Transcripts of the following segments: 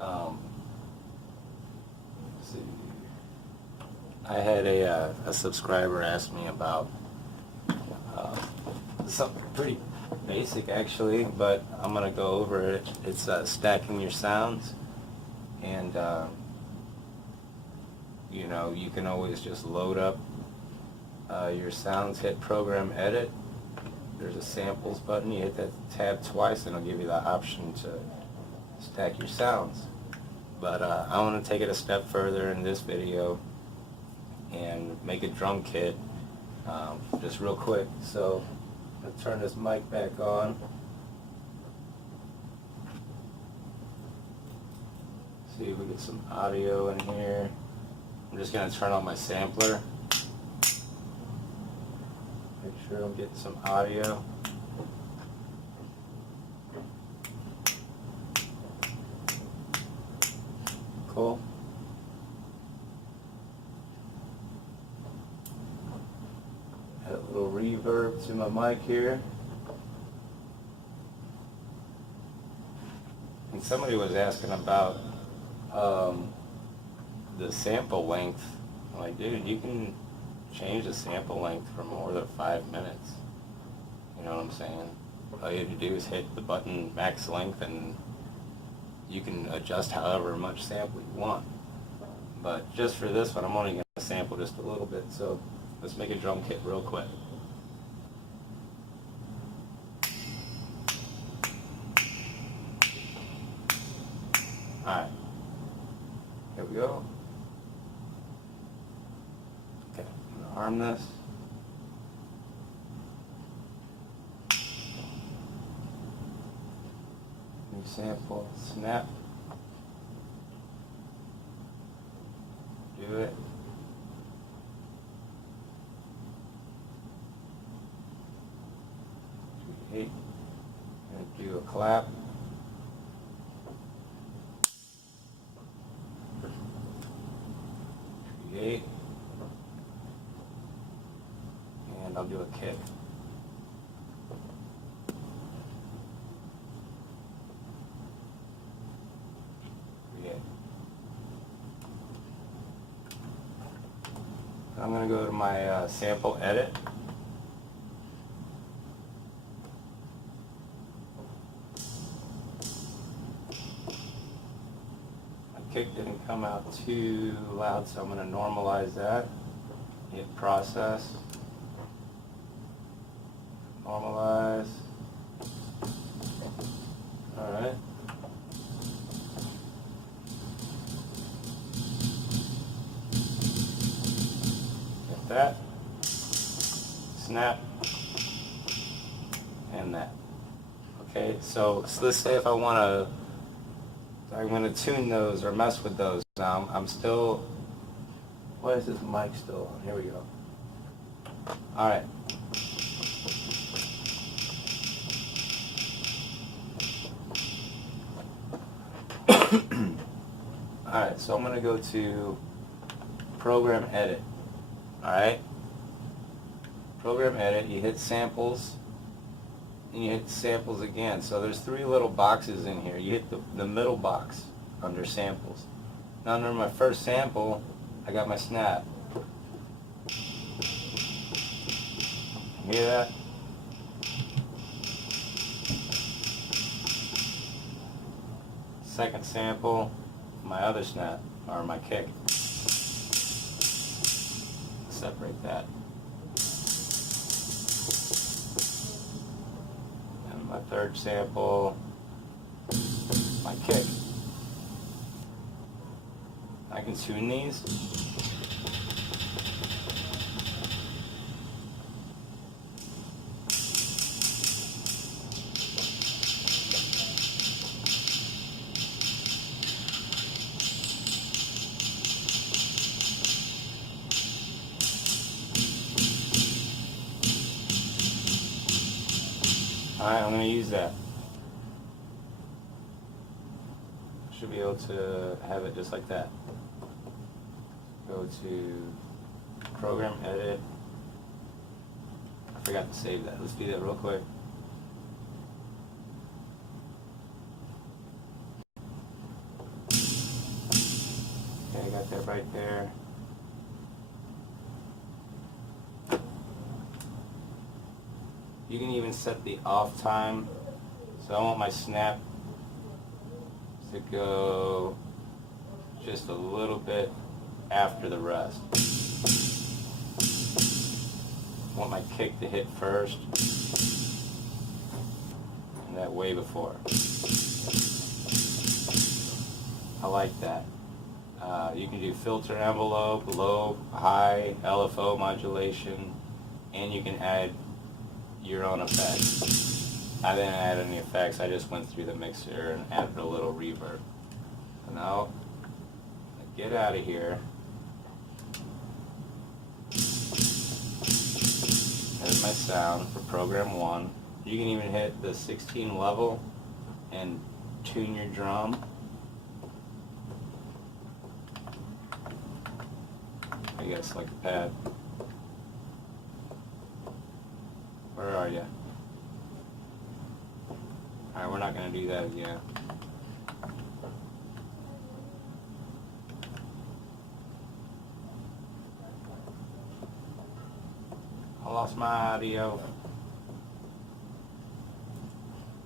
Let's see. I had a subscriber ask me about something pretty basic actually, but I'm gonna go over it. It's stacking your sounds, and you know, you can always just load up your sounds, hit program edit. There's a samples button. You hit that tab twice and it'll give you the option to stack your sounds. But I want to take it a step further in this video and make a drum kit just real quick. So I'm going to turn this mic back on. See if we get some audio in here. I'm just going to turn on my sampler. Make sure I'm getting some audio. Cool. Add a little reverb to my mic here. And somebody was asking about the sample length. I'm like, dude, you can change the sample length for more than 5 minutes. You know what I'm saying? All you have to do is hit the button max length and you can adjust however much sample you want. But just for this one, I'm only going to sample just a little bit. So let's make a drum kit real quick. Alright, here we go. Okay, I'm going to arm this. New sample, snap. Do it. Create. Gonna do a clap. Create. And I'll do a kick. Create. I'm going to go to my sample edit. My kick didn't come out too loud, so I'm going to normalize that. Hit process. Normalize. Alright. Get that. Snap. And that. Okay, so let's say if I'm going to tune those or mess with those. Now I'm still, why is this mic still on? Here we go. Alright. Alright, so I'm going to go to program edit. Alright. Program edit, you hit samples, and you hit samples again. So there's 3 little boxes in here. You hit the middle box under samples. Now under my first sample, I got my snap. You hear that? Second sample, my other snap, or my kick. Separate that. And my third sample, my kick. I can tune these. Alright, I'm going to use that. Should be able to have it just like that. Go to program edit. I forgot to save that. Let's do that real quick. like that right there. You can even set the off time. So I want my snap to go just a little bit after the rest. I want my kick to hit first and that way before. I like that. You can do filter envelope, low, high, LFO modulation, and you can add your own effects. I didn't add any effects, I just went through the mixer and added a little reverb. So now, get out of here. There's my sound for program 1. You can even hit the 16 level and tune your drum. I guess like a pad. Where are you? Alright, we're not going to do that again. I lost my audio.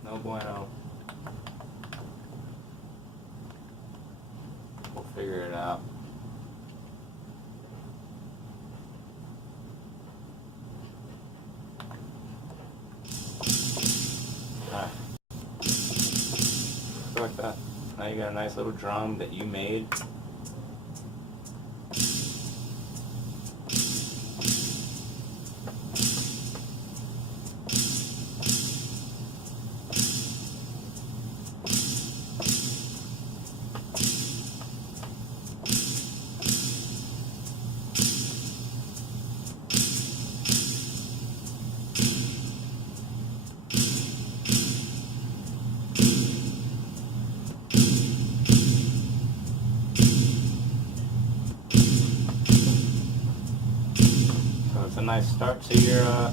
No bueno. We'll figure it out. Like that. Now you got a nice little drum that you made. It's a nice start to your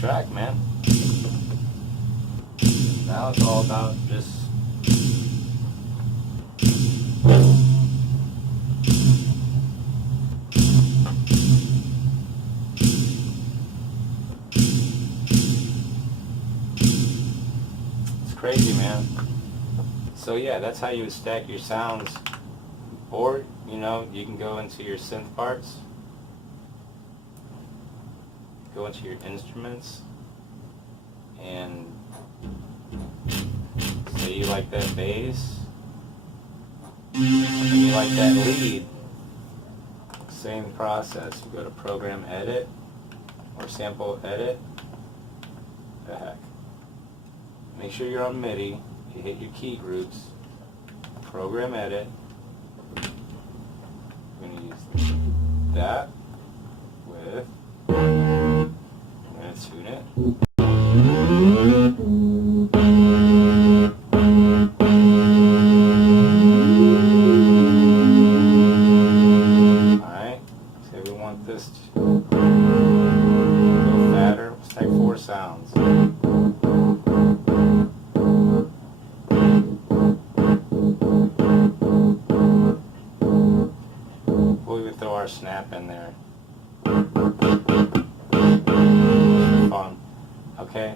track, man. Now it's all about just it's crazy, man. So yeah, that's how you would stack your sounds. Or, you know, you can go into your synth parts. Go into your instruments and say you like that bass and you like that lead. Same process. You go to program edit or sample edit. The heck. Make sure you're on MIDI. You hit your key groups. Program edit. I'm going to use that with. Tune it. Alright, say we want this to go fatter. Let's take 4 sounds. We'll even throw our snap in there. Fun. Okay,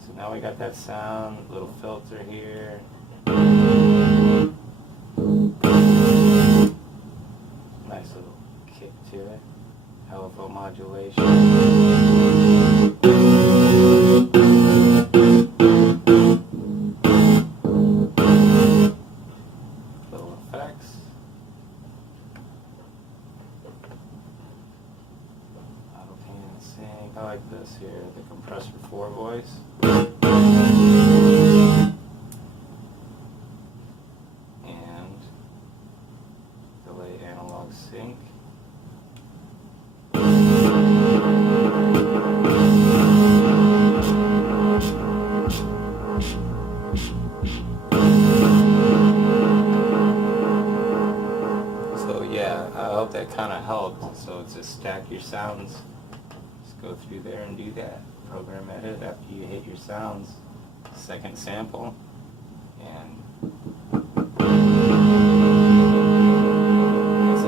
so now we got that sound, little filter here. Nice little kick to it. LFO modulation. Little effects. I like this here, the compressor 4 voice. And delay analog sync. So yeah, I hope that kind of helped. So just stack your sounds. Go through there and do that. Program edit after you hit your sounds. Second sample. And it's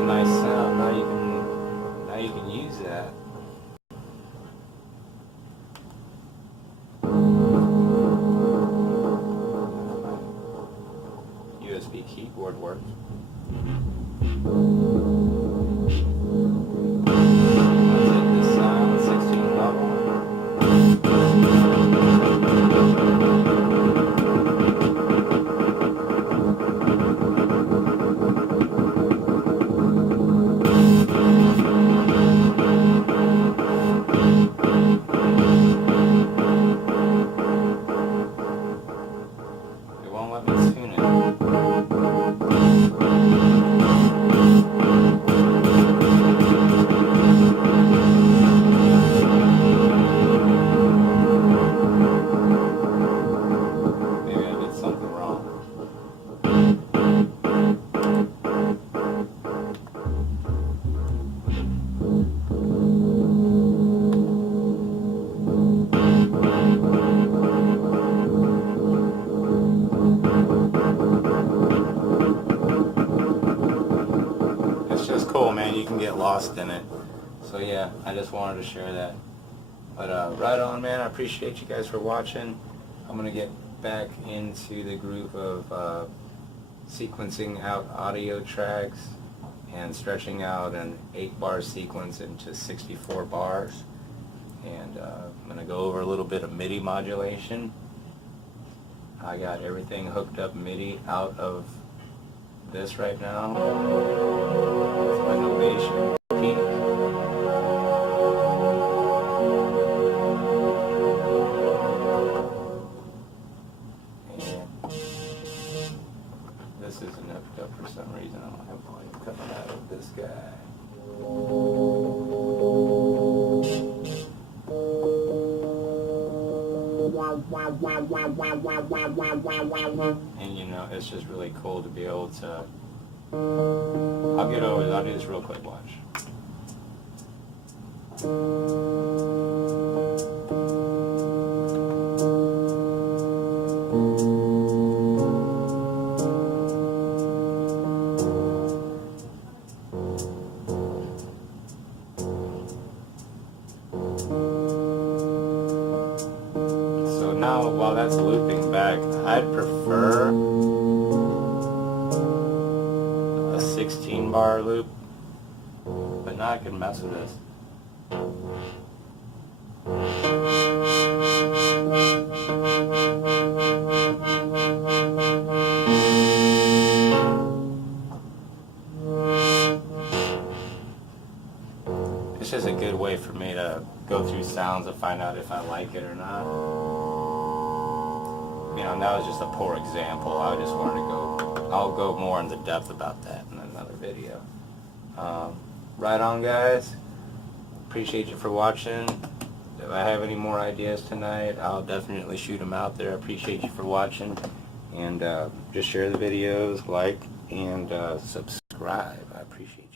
in it. So yeah, I just wanted to share that. But right on, man. I appreciate you guys for watching. I'm going to get back into the groove of sequencing out audio tracks and stretching out an 8-bar sequence into 64 bars. And I'm going to go over a little bit of MIDI modulation. I got everything hooked up MIDI out of this right now. It's my Novation Peak. And this isn't hooked up for some reason. I don't have volume coming out of this guy. And you know, it's just really cool to be able to, I'll get over it, I'll do this real quick, watch. Now, while that's looping back, I'd prefer a 16-bar loop, but now I can mess with this. It's just a good way for me to go through sounds and find out if I like it or not. You know, and that was just a poor example. I just wanted to go, I'll go more into depth about that in another video. Right on, guys. Appreciate you for watching. If I have any more ideas tonight, I'll definitely shoot them out there. I appreciate you for watching. And just share the videos, like, and subscribe. I appreciate it.